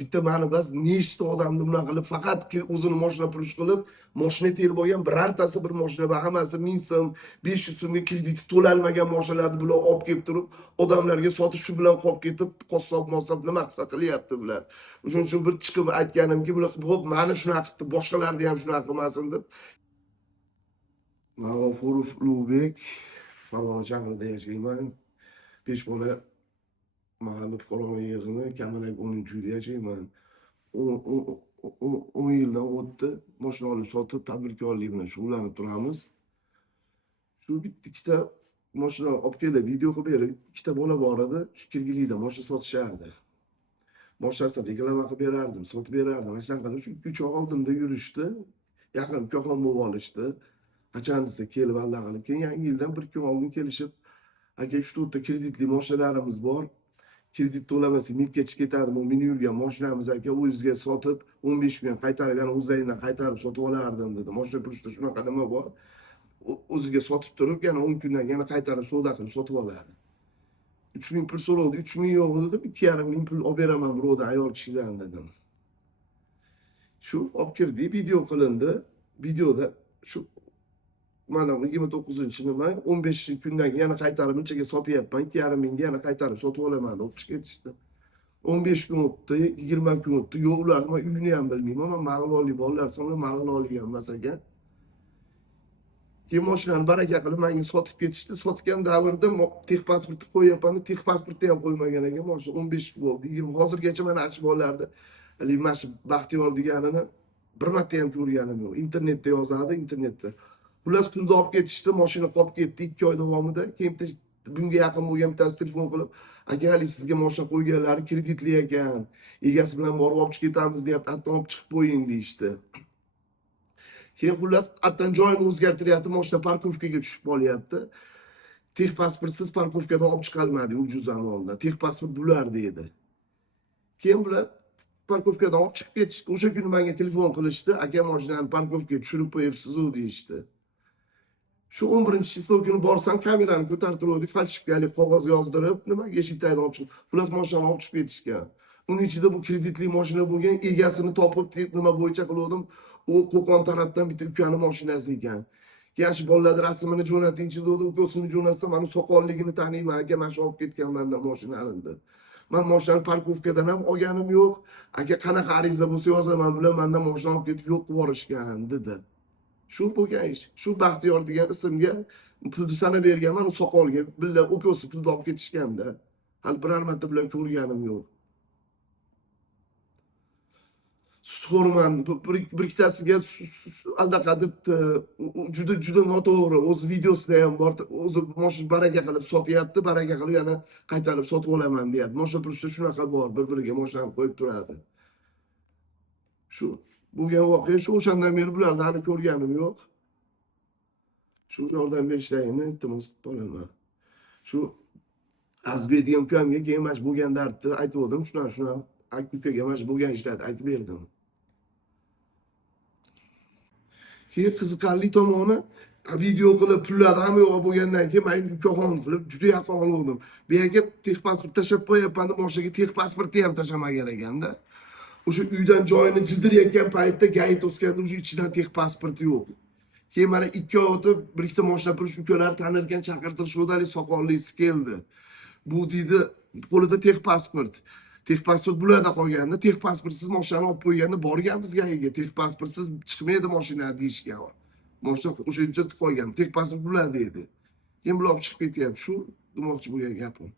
bitta mani bas nechta odamni bunaqa qilib faqat o'zini mashina purish qilib mashina terib olgan birortasi bir mashina va hammasi 1000 so'm 500 so'mga krediti to'lalmagan mashinalarni bular olib kelib turib odamlarga sotib shu bilan qolib ketib qassob nima qilsa qilyapti bular. O'shuning uchun bir chiqib aytganimki bular xo'p mani shunaqa qilib boshqalarni ham shunaqa qilmasin deb. Mag'furov Ulug'bek Farg'ona shahrida yashayman. 5 bola mahalla fuqaro yig'ini Kamalak 10-uyda yashayman. 10 yildan o'tdi. Mashina olib sotib tadbirkorlik bilan shug'ullanib turamiz. Shu ikkita mashina olib kelib video qilib berib, ikkita bola bor edi. Shu Kirgizlikda mashina sotishardi. Mashinasini reklama qilib berardim, sotib berardim. Mana shunaqa qilib shu 3 oy oldimda yurishdi. Yaqin ukaxon bo'lib olishdi. Qachon desa kelib allaqilib. Keyin yangi yildan 1-2 kun oldin kelishib, aka shu yerda kreditli mashinalarimiz bor. Kredit to'lamasa mibga chiqib ketadi. Bu meni yurgan mashinamiz aka o'zizga sotib 15 kun qaytarib, yana o'zlaringdan qaytarib sotib olardim dedi. Mashina pulishda shunaqa nima bor. O'ziga sotib turib, yana 10 kundan yana qaytarib savdo qilib sotib oladi. 3000 pul so'radi, 3000 yo'q dedim, 2500 pul olib beraman birovdan ayol kishidan dedim. Shu olib kirdi, video qilindi. Videoda shu mana 29-nima 15 kundan yana qaytarib bunchaga sotyapman, 2500 ga yana qaytarib sotib olaman deb chiqib ketishdi. 15 kun o'tdi, 20 kun o'tdi. Yo'q ularni men uyini ham bilmayman. Men Mag'loli bolalar sanab Mag'loli emas ekan. Keyin mashinani baraka qilib menga sotib ketishdi. Sotgan davrda texpasportni qo'yapman, texpasportni ham qo'ymagan ekan. Mashina 15 kun bo'ldi. 20 hozirgacha men achish bolalarda hali mana shu Baxtiyor deganini bir marta ham ko'rganim yo'q. Internetda yozadi, internetda. Xullas pulni olib ketishdi, mashina qolib ketdi 2 oy davomida. Keyin bunga yaqin bo'lgan bittasi telefon qilib, aka hali sizga mashina qo'yganlari kreditli ekan, egasi bilan borib olib chiqib ketamiz deyapti, hatto olib chiqib qo'ying deyishdi. Keyin xullas attan joyini o'zgartiryapti, mashina parkovkaga tushib qolyapti. Texpasportsiz parkovkadan olib chiqilmadi Urjuzani oldida. Texpasport bular dedi. Keyin bular parkovkadan olib chiqib ketishdi. O'sha kuni menga telefon qilishdi, aka mashinani parkovkaga tushirib qo'yibsiz-ku deyishdi. Shu 11-chislo kuni borsam kamerani ko'tarib turuvdik, falshifkalik qog'oz yozdirib, nimaga eshik tagidan olib chiqib, xullas mashinani olib chiqib ketishgan. Uning ichida bu kreditli mashina bo'lgan, egasini topib, nima bo'yicha qildim, u Qo'qon tarafdan bitta ukani mashinasi ekan. Keyin shu bolalar rasmini jo'natingchi dedi, ukasini jo'natsam, mana soqolligini taniyman, aka mana shu olib ketgan mendan mashinani dedi. Men mashinani parkovkadan ham olganim yo'q. Aka qanaqa ariza bo'lsa yozaman, bular mendan mashina olib ketib yo'q qilib yuborishgan dedi. Shu bo'lgan ish. Shu Baxtiyor degan ismga pulni sanab berganman, u soqolga billa ukasi pulni olib ketishganda. Hali biror marta bilan ko'rganim yo'q. Sutxo'rman bir ikkitasiga aldaqa debdi, juda noto'g'ri. O'z videosida ham bor, o'zi mashina baraka qilib sotyapti, baraka qilib yana qaytarib sotib olaman deyapti. Mashina pulishda shunaqa bor, bir-biriga mashinani qo'yib turadi. Shu bo'lgan voqea shu, o'shandan beri bularni hali ko'rganim yo'q. Shu yordam berishlaringni iltimos qolaman. Shu Azbek degan ukamga keyin mana shu bo'lgan dardni aytdim, shuna ukaga mana shu bo'lgan ishlarni aytib berdim. Keyin qiziqarli tomoni video qilib pullarni hamma yo'q bo'lgandan keyin men ukaxon qilib juda yaqin oldim. Bu yerga texpasport tashab qo'yapman deb mashinaga texpasportni ham tashamagan ekanda. O'sha uydan joyini jildirayotgan paytda gayt o'skanda o'sha ichidan texpasport yo'q. Keyin mana 2 oy o'tib bir ikkita mashina purish ukalar tanirkan chaqirtirishdi, soqollisi keldi. Bu deydi qo'lida texpasport. Texpasport bularda qolganda, texpasportsiz mashinani olib qo'yganda borganmiz gayiga, texpasportsiz chiqmaydi mashina deyishgan. Mashina o'shancha qolgan, texpasport bularda edi. Keyin bular olib chiqib ketyapti. Shu demoqchi bo'lgan gapim.